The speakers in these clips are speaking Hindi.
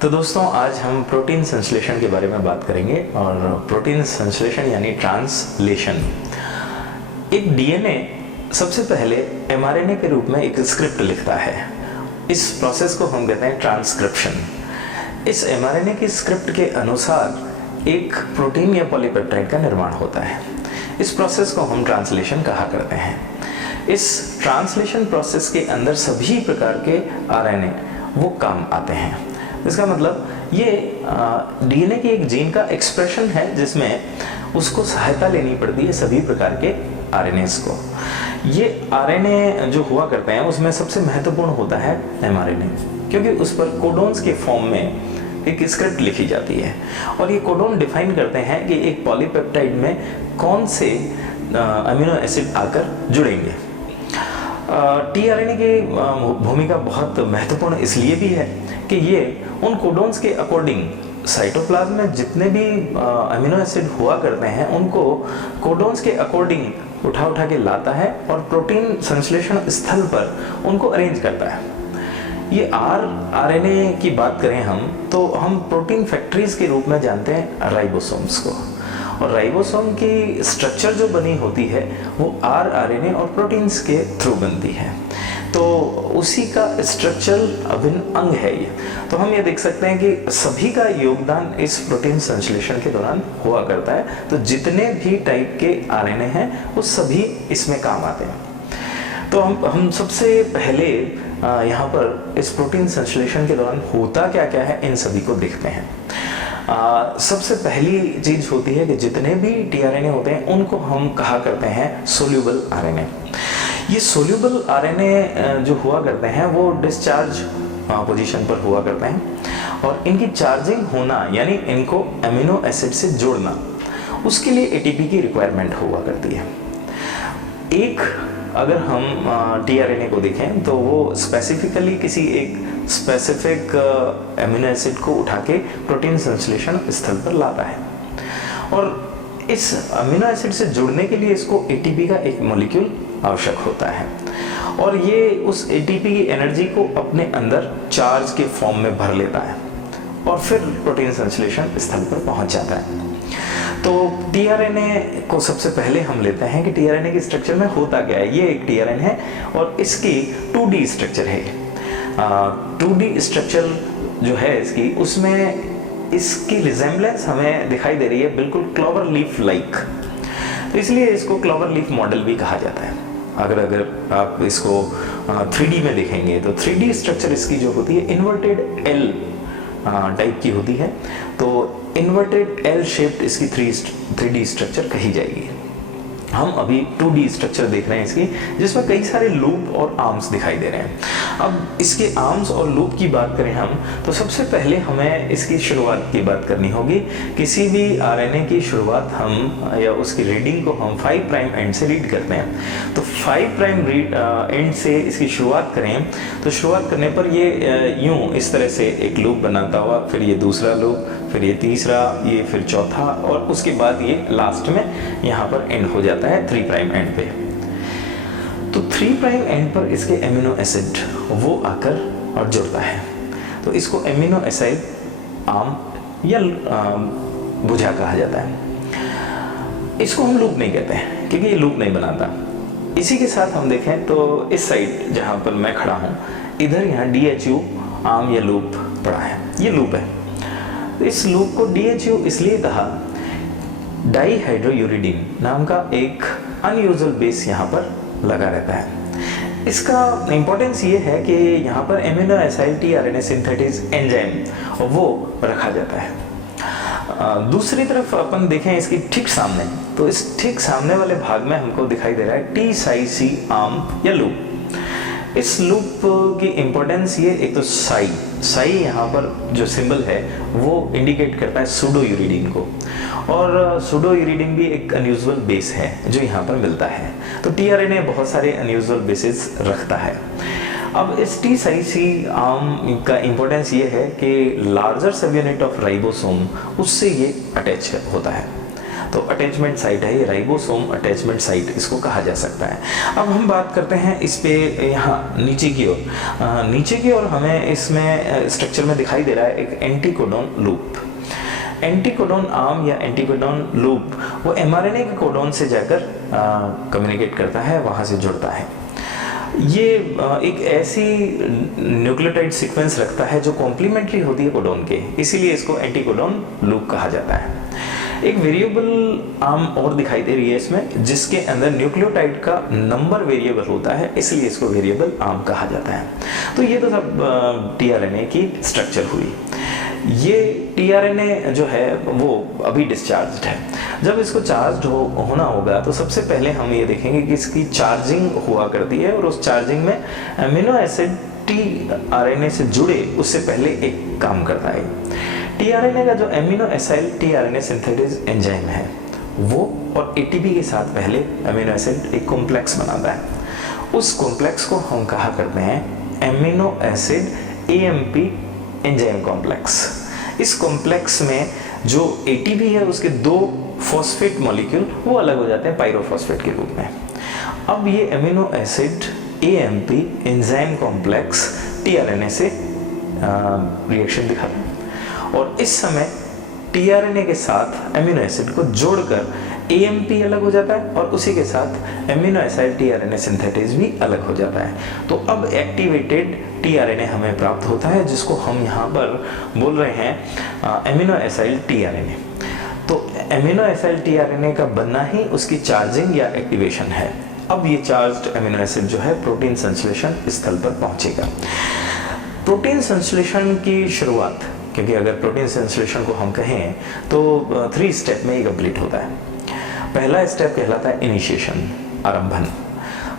तो दोस्तों आज हम प्रोटीन संश्लेषण के बारे में बात करेंगे। और प्रोटीन संश्लेषण यानी ट्रांसलेशन। एक डीएनए सबसे पहले एमआरएनए के रूप में एक स्क्रिप्ट लिखता है। इस प्रोसेस को हम कहते हैं ट्रांसक्रिप्शन। इस एमआरएनए की स्क्रिप्ट के अनुसार एक प्रोटीन या पॉलीपेप्टाइड का निर्माण होता है। इस प्रोसेस को हम ट्रांसलेशन कहा करते हैं। इस ट्रांसलेशन प्रोसेस के अंदर सभी प्रकार के आरएनए वो काम आते हैं। इसका मतलब ये डीएनए की एक जीन का एक्सप्रेशन है जिसमें उसको सहायता लेनी पड़ती है सभी प्रकार के आरएनएस को। ये आरएनए जो हुआ करते हैं उसमें सबसे महत्वपूर्ण होता है एमआरएनए, क्योंकि उस पर कोडोन्स के फॉर्म में एक स्क्रिप्ट लिखी जाती है और ये कोडोन डिफाइन करते हैं कि एक पॉलीपेप्टाइड में कौन से अमीनो एसिड आकर जुड़ेंगे। टीआरएनए की भूमिका बहुत महत्वपूर्ण इसलिए भी है कि ये उन कोडोन्स के अकॉर्डिंग साइटोप्लाज्म में जितने भी अमीनो एसिड हुआ करते हैं उनको कोडोन्स के अकॉर्डिंग उठा के लाता है और प्रोटीन संश्लेषण स्थल पर उनको अरेंज करता है। ये आरएनए की बात करें हम तो हम प्रोटीन फैक्ट्रीज के रूप में जानते हैं राइबोसोम्स को। और राइबोसोम की स्ट्रक्चर जो बनी होती है वो आरएनए और प्रोटीन्स के थ्रू बनती है, तो उसी का स्ट्रक्चरल अभिन्न अंग है ये। तो हम ये देख सकते हैं कि सभी का योगदान इस प्रोटीन संश्लेषण के दौरान हुआ करता है। तो जितने भी टाइप के आरएनए हैं वो सभी इसमें काम आते हैं। तो हम सबसे पहले यहाँ पर इस प्रोटीन संश्लेषण के दौरान होता क्या क्या है इन सभी को देखते हैं। सबसे पहली चीज होती है कि जितने भी टीआरएनए होते हैं उनको हम कहा करते हैं सोल्यूबल आरएनए। ये सोल्यूबल आरएनए जो हुआ करते हैं वो डिस्चार्ज पोजीशन पर हुआ करते हैं और इनकी चार्जिंग होना यानी इनको अमीनो एसिड से जोड़ना, उसके लिए एटीपी की रिक्वायरमेंट हुआ करती है। एक अगर हम टीआरएनए को देखें तो वो स्पेसिफिकली किसी एक स्पेसिफिक अमीनो एसिड को उठा के प्रोटीन संश्लेषण स्थल पर लाता है और इस अमीनो एसिड से जुड़ने के लिए इसको एटीपी का एक मॉलिक्यूल आवश्यक होता है और ये उस एटीपी की एनर्जी को अपने अंदर चार्ज के फॉर्म में भर लेता है और फिर प्रोटीन संश्लेषण स्थल पर पहुंच जाता है। तो टीआरएनए को सबसे पहले हम लेते हैं कि टीआरएनए की स्ट्रक्चर में होता क्या है। ये एक टीआरएनए है और इसकी 2D स्ट्रक्चर है। 2D स्ट्रक्चर जो है इसकी, उसमें इसकी रिजेम्बलेंस हमें दिखाई दे रही है बिल्कुल क्लोवर लीफ लाइक, तो इसलिए इसको क्लोवर लीफ मॉडल भी कहा जाता है। अगर आप इसको 3D में देखेंगे तो 3D स्ट्रक्चर इसकी जो होती है इन्वर्टेड एल टाइप की होती है, तो इन्वर्टेड एल शेप्ड इसकी 3D स्ट्रक्चर कही जाएगी। हम अभी 2D स्ट्रक्चर देख रहे हैं इसकी, जिसमें कई सारे लूप और आर्म्स दिखाई दे रहे हैं। अब इसके आर्म्स और लूप की बात करें हम तो सबसे पहले हमें इसकी शुरुआत की बात करनी होगी। किसी भी आरएनए की शुरुआत हम या उसकी रीडिंग को हम 5 प्राइम एंड से रीड करते हैं। तो 5 प्राइम एंड से इसकी शुरुआत करें तो शुरुआत करने पर ये यूं इस तरह से एक लूप बनाता हुआ, फिर ये दूसरा लूप, फिर ये तीसरा, ये फिर चौथा और उसके बाद ये लास्ट में यहाँ पर एंड हो जाता है 3 प्राइम एंड पे। तो 3 प्राइम एंड पर इसके एमिनो एसिड वो आकर और जुड़ता है, तो इसको एमिनो एसिड आर्म या भुजा कहा जाता है। इसको हम लूप नहीं कहते हैं क्योंकि ये लूप नहीं बनाता। इसी के साथ हम देखें तो इस साइड जहाँ पर मैं खड़ा हूँ इधर यहाँ DHU आर्म या लूप पड़ा है, ये लूप है। इस लूप को DHU इसलिए कहा, डाईहाइड्रोयूरिडीन नाम का एक अनयूजुअल बेस यहाँ पर लगा रहता है। इसका इंपॉर्टेंस ये है कि यहाँ पर amino acid tRNA synthesis enzyme वो रखा जाता है। दूसरी तरफ अपन देखें इसकी ठीक सामने, तो इस ठीक सामने वाले भाग में हमको दिखाई दे रहा है TCC आर्म या लूप। इस लूप की इंपॉर्टेंस ये, एक तो साई यहाँ पर जो सिंबल है वो इंडिकेट करता है सूडोयूरिडीन को, और सूडोयूरिडीन भी एक अनयूजुअल बेस है जो यहाँ पर मिलता है। तो टीआरएनए बहुत सारे अनयूजुअल बेसिस रखता है। अब इस TCC आर्म का इंपॉर्टेंस ये है कि लार्जर सब यूनिट ऑफ राइबोसोम उससे ये अटैच होता है। तो अटैचमेंट साइट है ये, राइबोसोम अटैचमेंट साइट इसको कहा जा सकता है। अब हम बात करते हैं इस पे यहाँ नीचे की ओर, नीचे की ओर हमें इसमें स्ट्रक्चर में दिखाई दे रहा है एक एंटीकोडॉन लूप। एंटीकोडॉन आर्म या एंटीकोडॉन लूप वो एमआरएनए के कोडॉन से जाकर कम्युनिकेट करता है, वहाँ से जुड़ता है। ये एक ऐसी न्यूक्लियोटाइड सीक्वेंस रखता है जो कॉम्प्लीमेंट्री होती है कोडॉन के, इसीलिए इसको एंटीकोडॉन लूप कहा जाता है। एक वेरिएबल आर्म और दिखाई दे रही है इसमें, जिसके अंदर न्यूक्लियोटाइड का नंबर वेरिएबल होता है, इसलिए इसको वेरिएबल आर्म कहा जाता है। तो ये तो सब टीआरएनए की स्ट्रक्चर हुई। ये टीआरएनए जो है वो अभी डिस्चार्ज्ड है। जब इसको चार्ज होना होगा तो सबसे पहले हम ये देखेंगे कि इसकी चार्जिंग हुआ करती है, और उस चार्जिंग में अमीनो एसिड टीआरएनए से जुड़े उससे पहले एक काम करता है। टीआरएनए का जो amino acyl tRNA synthesis enzyme है वो और एटीपी के साथ पहले अमीनो एसिड एक कॉम्प्लेक्स बनाता है। उस कॉम्प्लेक्स को हम कहा करते हैं amino acid AMP enzyme complex. इस कॉम्प्लेक्स में जो एटीपी है उसके दो फॉस्फेट मॉलिक्यूल वो अलग हो जाते हैं पायरोफॉस्फेट के रूप में। अब ये amino acid AMP enzyme complex tRNA से रिएक्शन दिखाता है, और इस समय टीआरएनए के साथ अमीनो एसिड को जोड़कर एएमपी अलग हो जाता है, और उसी के साथ अमीनो एसाइल टीआरएनए सिंथेसिस भी अलग हो जाता है। तो अब एक्टिवेटेड टीआरएनए हमें प्राप्त होता है, जिसको हम यहाँ पर बोल रहे हैं अमीनो एसाइल टीआरएनए। तो अमीनो एसाइल टीआरएनए का बनना ही उसकी चार्जिंग या एक्टिवेशन है। अब ये चार्ज्ड अमीनो एसिड जो है प्रोटीन संश्लेषण स्थल पर पहुंचेगा। प्रोटीन संश्लेषण की शुरुआत, क्योंकि अगर प्रोटीन संश्लेषण को हम कहें तो 3 स्टेप में ही कंप्लीट होता है। पहला स्टेप कहलाता है इनिशिएशन, आरंभन।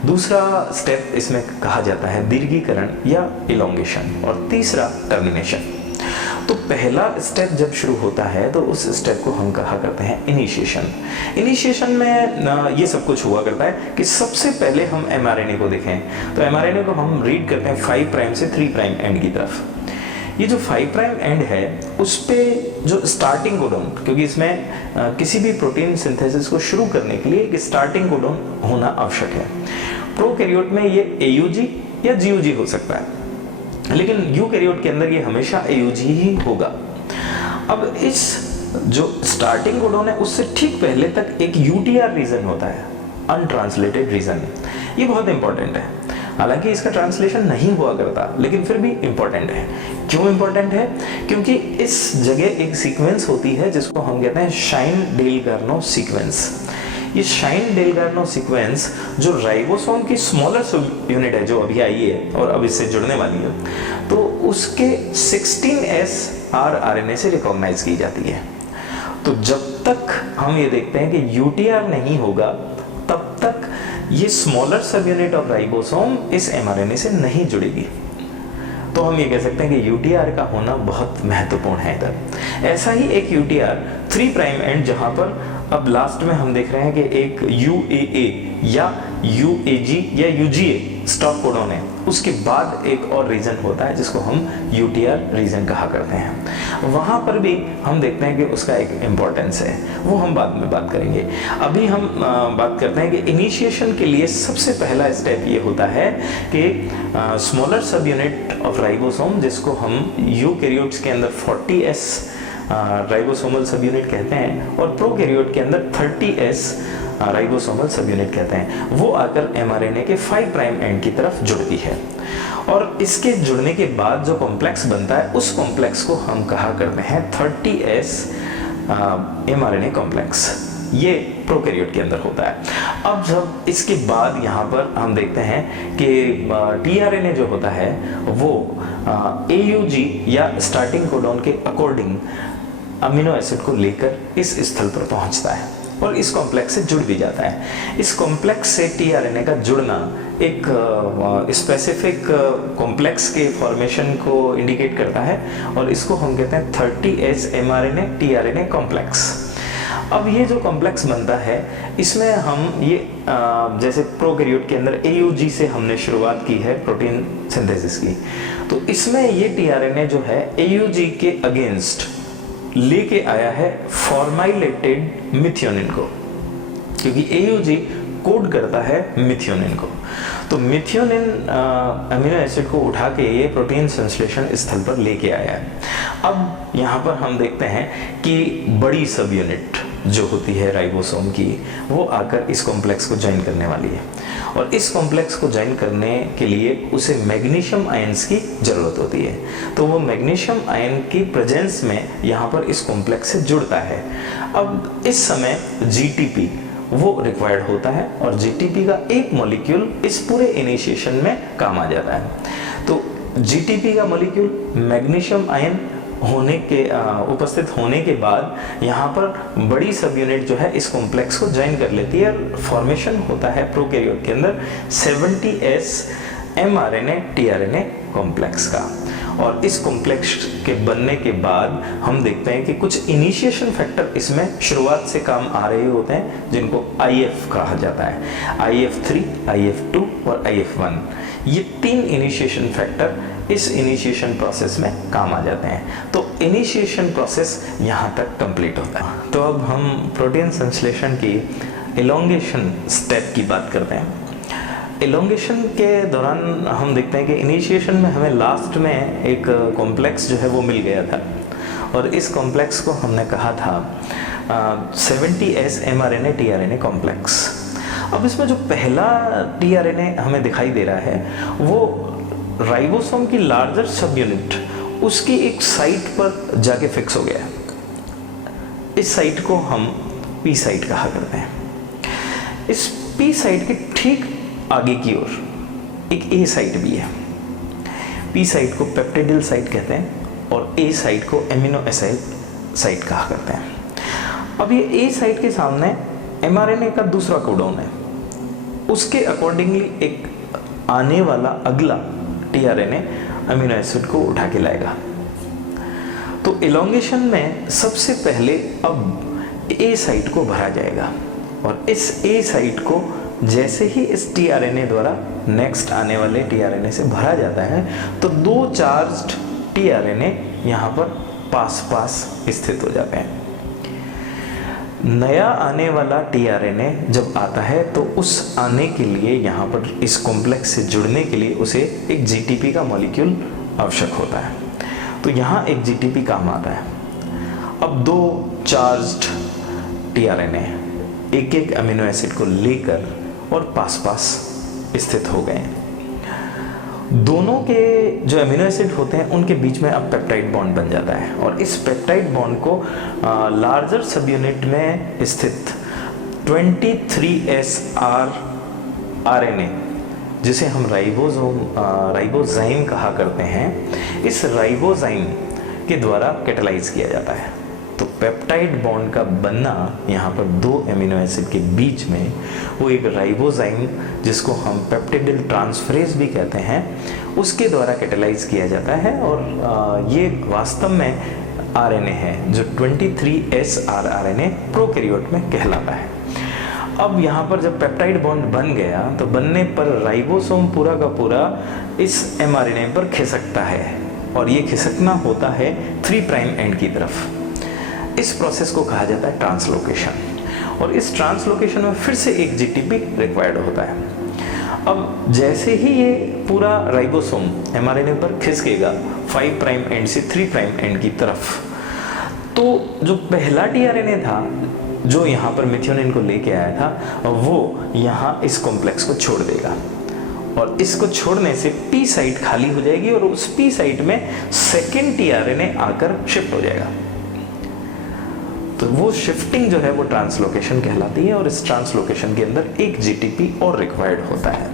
दूसरा स्टेप इसमें कहा जाता है दीर्घीकरण या इलोंगेशन, और तीसरा टर्मिनेशन। तो पहला स्टेप जब शुरू होता है तो उस स्टेप को हम कहा करते हैं इनिशिएशन। इनिशिएशन में ये सब कुछ हुआ करता है कि सबसे पहले हम एमआरएनए को देखें, तो एमआरएनए को हम रीड करते हैं 5 प्राइम से 3 प्राइम एंड की तरफ। ये जो 5 प्राइम एंड है उस पे जो स्टार्टिंग कोडॉन, क्योंकि इसमें किसी भी प्रोटीन सिंथेसिस को शुरू करने के लिए एक स्टार्टिंग कोडॉन होना आवश्यक है। प्रोकैरियोट में ये AUG या GUG हो सकता है, लेकिन यूकैरियोट के अंदर ये हमेशा AUG ही होगा। अब इस जो स्टार्टिंग कोडॉन है उससे ठीक पहले तक एक UTR रीजन होता है, अनट्रांसलेटेड रीजन। ये बहुत इंपॉर्टेंट है, हालांकि इसका ट्रांसलेशन नहीं हुआ करता, लेकिन फिर भी इंपॉर्टेंट है। क्यों इंपॉर्टेंट है? क्योंकि इस जगह एक सीक्वेंस होती है जिसको हम कहते हैं शाइन-डेल-कार्नो सीक्वेंस। ये शाइन-डेल-कार्नो सीक्वेंस जो राइबोसोम की स्मॉलर सब यूनिट है जो अभी आई है और अब इससे जुड़ने वाली है, तो उसके 16S rRNA से रिकॉग्नाइज की जाती है। तो जब तक हम ये देखते हैं कि UTR नहीं होगा तब तक ये स्मॉलर सब यूनिट ऑफ राइबोसोम इस mRNA से नहीं जुड़ेगी। तो हम ये कह सकते हैं कि UTR का होना बहुत महत्वपूर्ण है इधर। ऐसा ही एक UTR 3 प्राइम एंड, जहां पर अब लास्ट में हम देख रहे हैं कि एक UAA या UAG या UGA स्टॉप कोडॉन है, उसके बाद एक और रीजन होता है जिसको हम UTR रीजन कहा करते हैं। वहां पर भी हम देखते हैं कि उसका एक इम्पोर्टेंस है, वो हम बाद में बात करेंगे। अभी हम बात करते हैं कि इनिशिएशन के लिए सबसे पहला स्टेप ये होता है कि स्मॉलर सब यूनिट ऑफ राइबोसोम, जिसको हम यूकैरियोट्स के अंदर 40S राइबोसोमल सब यूनिट कहते हैं और प्रोकैरियोट के अंदर 30S राइबोसोमल सब यूनिट कहते हैं, वो आकर mRNA के 5 प्राइम एंड की तरफ जुड़ती है। और इसके जुड़ने के बाद जो कॉम्प्लेक्स बनता है उस कॉम्प्लेक्स को हम कहा करते हैं 30S mRNA कॉम्प्लेक्स। ये प्रोकैरियोट के अंदर होता है। अब जब इसके बाद यहाँ पर हम देखते हैं कि tRNA जो होता है वो AUG या स्टार्टिंग कोडॉन के अकॉर्डिंग अमीनो एसिड को लेकर इस स्थल पर पहुंचता है और इस कॉम्प्लेक्स से जुड़ भी जाता है। इस कॉम्प्लेक्स से टीआरएनए का जुड़ना एक स्पेसिफिक कॉम्प्लेक्स के फॉर्मेशन को इंडिकेट करता है और इसको हम कहते हैं 30S mRNA टीआरएनए कॉम्प्लेक्स। अब ये जो कॉम्प्लेक्स बनता है इसमें हम ये जैसे प्रोकैरियोट के अंदर AUG से हमने शुरुआत की है प्रोटीन सिंथेसिस की, तो इसमें ये टीआरएनए जो है AUG के अगेंस्ट लेके आया है फॉर्माइलेटेड मिथियोनिन को, क्योंकि AUG कोड करता है मिथियोनिन को। तो मिथियोनिन अमीनो एसिड को उठा के ये प्रोटीन संश्लेषण स्थल पर लेके आया है। अब यहाँ पर हम देखते हैं कि बड़ी सब यूनिट जो होती है राइबोसोम की, वो आकर इस कॉम्प्लेक्स को ज्वाइन करने वाली है, और इस कॉम्प्लेक्स को ज्वाइन करने के लिए उसे मैग्नीशियम आयंस की जरूरत होती है। तो वो मैग्नीशियम आयन की प्रेजेंस में यहाँ पर इस कॉम्प्लेक्स से जुड़ता है। अब इस समय GTP वो रिक्वायर्ड होता है, और GTP का एक मॉलिक्यूल इस पूरे इनिशिएशन में काम आ जाता है। तो GTP का मॉलिक्यूल मैग्नीशियम आयन होने के उपस्थित होने के बाद यहाँ पर बड़ी सब यूनिट जो है इस कॉम्प्लेक्स को ज्वाइन कर लेती है, और फॉर्मेशन होता है प्रोकैरियोट के अंदर 70S mRNA tRNA कॉम्प्लेक्स का। और इस कॉम्प्लेक्स के बनने के बाद हम देखते हैं कि कुछ इनिशिएशन फैक्टर इसमें शुरुआत से काम आ रहे होते हैं, जिनको IF कहा जाता है। IF3, IF2 और IF1, ये 3 इनिशिएशन फैक्टर इस इनिशिएशन प्रोसेस में काम आ जाते हैं। तो इनिशिएशन प्रोसेस यहाँ तक कंप्लीट होता है। तो अब हम प्रोटीन संश्लेषण की एलोंगेशन स्टेप की बात करते हैं। एलोंगेशन के दौरान हम देखते हैं कि इनिशिएशन में हमें लास्ट में एक कॉम्प्लेक्स जो है वो मिल गया था, और इस कॉम्प्लेक्स को हमने कहा था 70S mRNA tRNA कॉम्प्लेक्स। अब इसमें जो पहला tRNA हमें दिखाई दे रहा है वो राइबोसोम की लार्जर सब यूनिट उसकी एक साइट पर जाके फिक्स हो गया है। इस साइट को हम P साइट कहा करते हैं। इस P साइट के ठीक आगे की ओर एक A साइट भी है। P साइट को पेप्टिडिल साइट कहते हैं, और A साइट को एमिनो एसाइल साइट कहा करते हैं। अब ये A साइट के सामने mRNA का दूसरा कोडोन है, उसके अकॉर्डिंगली एक आने वाला अगला tRNA अमीनो एसिड को उठा के लाएगा। तो एलोंगेशन में सबसे पहले अब A साइट को भरा जाएगा, और इस A साइट को जैसे ही इस tRNA द्वारा नेक्स्ट आने वाले tRNA से भरा जाता है, तो 2 चार्ज्ड tRNA यहाँ पर पास पास स्थित हो जाते हैं। नया आने वाला tRNA जब आता है तो उस आने के लिए यहाँ पर इस कॉम्प्लेक्स से जुड़ने के लिए उसे एक GTP का मॉलिक्यूल आवश्यक होता है। तो यहाँ एक GTP काम आता है। अब 2 चार्ज्ड tRNA एक एक अमीनो एसिड को लेकर और पास पास स्थित हो गए। दोनों के जो अमीनो एसिड होते हैं उनके बीच में अब पेप्टाइड बॉन्ड बन जाता है, और इस पेप्टाइड बॉन्ड को लार्जर सब यूनिट में स्थित 23S RNA, जिसे हम राइबोजाइम कहा करते हैं, इस राइबोजाइम के द्वारा कैटालाइज किया जाता है। तो पेप्टाइड बॉन्ड का बनना यहाँ पर 2 एमिनो एसिड के बीच में, वो एक राइबोजाइम जिसको हम पेप्टिडिल ट्रांसफरेज भी कहते हैं, उसके द्वारा कैटालाइज किया जाता है। और ये वास्तव में RNA है जो 23S RNA प्रोकैरियोट में कहलाता है। अब यहाँ पर जब पेप्टाइड बॉन्ड बन गया तो बनने पर राइबोसोम पूरा का पूरा इस mRNA पर खिसकता है, और ये खिसकना होता है 3 प्राइम एंड की तरफ। इस प्रोसेस को कहा जाता है ट्रांसलोकेशन, और इस ट्रांसलोकेशन में फिर से एक GTP रिक्वायर्ड होता है। अब जैसे ही ये पूरा राइबोसोम mRNA पर खिसकेगा 5 प्राइम एंड से 3 प्राइम एंड की तरफ, तो जो पहला tRNA था जो यहाँ पर मिथियोनिन को लेके आया था, वो यहाँ इस कॉम्प्लेक्स को छोड़ देगा, और इसको छोड़ने से P साइट खाली हो जाएगी, और उस P साइट में सेकेंड tRNA आकर शिफ्ट हो जाएगा। तो वो शिफ्टिंग जो है वो ट्रांसलोकेशन कहलाती है, और इस ट्रांसलोकेशन के अंदर एक GTP और रिक्वायर्ड होता है।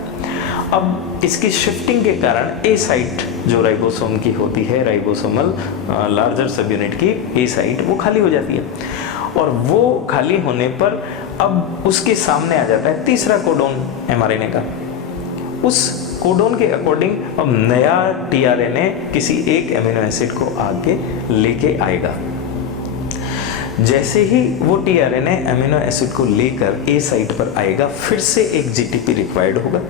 अब इसकी शिफ्टिंग के कारण A साइट जो राइबोसोम की होती है, राइबोसोमल लार्जर सब यूनिट की A साइट, वो खाली हो जाती है, और वो खाली होने पर अब उसके सामने आ जाता है तीसरा कोडोन mRNA का। उस कोडोन के अकॉर्डिंग अब नया tRNA किसी एक एमिनो एसिड को आगे लेके आएगा। जैसे ही वो tRNA अमीनो एसिड को लेकर A साइट पर आएगा, फिर से एक GTP रिक्वायर्ड होगा,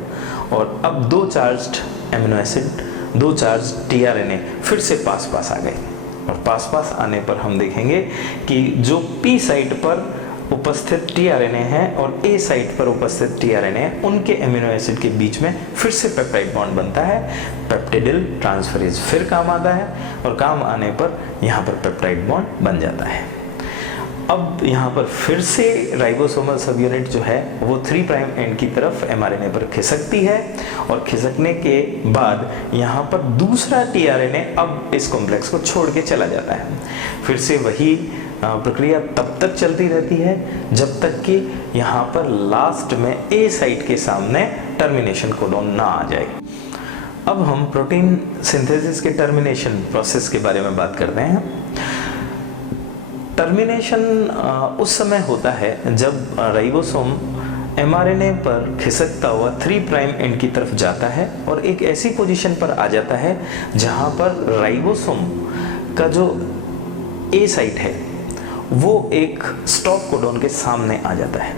और अब 2 charged amino acid, 2 charged tRNA फिर से पास पास आ गए। और पास पास आने पर हम देखेंगे कि जो पी साइट पर उपस्थित टीआरएनए है और ए साइट पर उपस्थित टीआरएनए है, उनके एमिनो एसिड के बीच में फिर से पेप्टाइड बॉन्ड बनता है। पेप्टिडिल ट्रांसफरेज फिर काम आता है और काम आने पर यहाँ पर पेप्टाइड बॉन्ड बन जाता है। अब यहाँ पर फिर से राइबोसोमल सब यूनिट जो है वो 3 प्राइम एंड की तरफ एमआरएनए पर खिसकती है और खिसकने के बाद यहाँ पर दूसरा टीआरएनए अब इस कॉम्प्लेक्स को छोड़ के चला जाता है। फिर से वही प्रक्रिया तब तक चलती रहती है जब तक कि यहाँ पर लास्ट में ए साइट के सामने टर्मिनेशन कोडोन ना आ जाए। अब हम प्रोटीन सिंथेसिस के टर्मिनेशन प्रोसेस के बारे में बात करते हैं। टर्मिनेशन उस समय होता है जब राइबोसोम एमआरएनए पर खिसकता हुआ 3 प्राइम एंड की तरफ जाता है और एक ऐसी पोजीशन पर आ जाता है जहां पर राइबोसोम का जो ए साइट है वो एक स्टॉप कोडोन के सामने आ जाता है।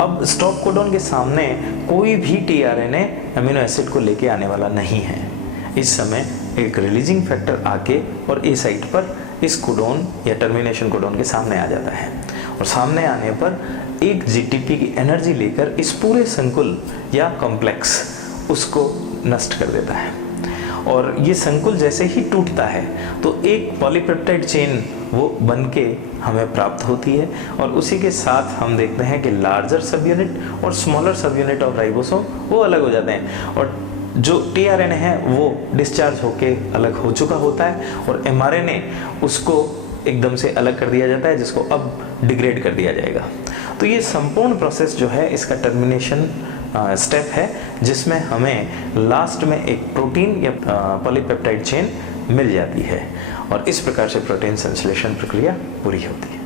अब स्टॉप कोडोन के सामने कोई भी टीआरएनए अमीनो एसिड को लेके आने वाला नहीं है। इस समय एक रिलीजिंग फैक्टर आके और ए साइट पर इस कोडोन या टर्मिनेशन कोडोन के सामने आ जाता है और सामने आने पर एक जीटीपी की एनर्जी लेकर इस पूरे संकुल या कॉम्प्लेक्स उसको नष्ट कर देता है। और ये संकुल जैसे ही टूटता है तो एक पॉलीपेप्टाइड चेन वो बन के हमें प्राप्त होती है और उसी के साथ हम देखते हैं कि लार्जर सब यूनिट और स्मॉलर सब यूनिट ऑफ राइबोसोम वो अलग हो जाते हैं और जो टीआरएनए है वो डिस्चार्ज होके अलग हो चुका होता है और एमआरएनए उसको एकदम से अलग कर दिया जाता है जिसको अब डिग्रेड कर दिया जाएगा। तो ये संपूर्ण प्रोसेस जो है इसका टर्मिनेशन स्टेप है जिसमें हमें लास्ट में एक प्रोटीन या पॉलीपेप्टाइड चेन मिल जाती है और इस प्रकार से प्रोटीन संश्लेषण प्रक्रिया पूरी होती है।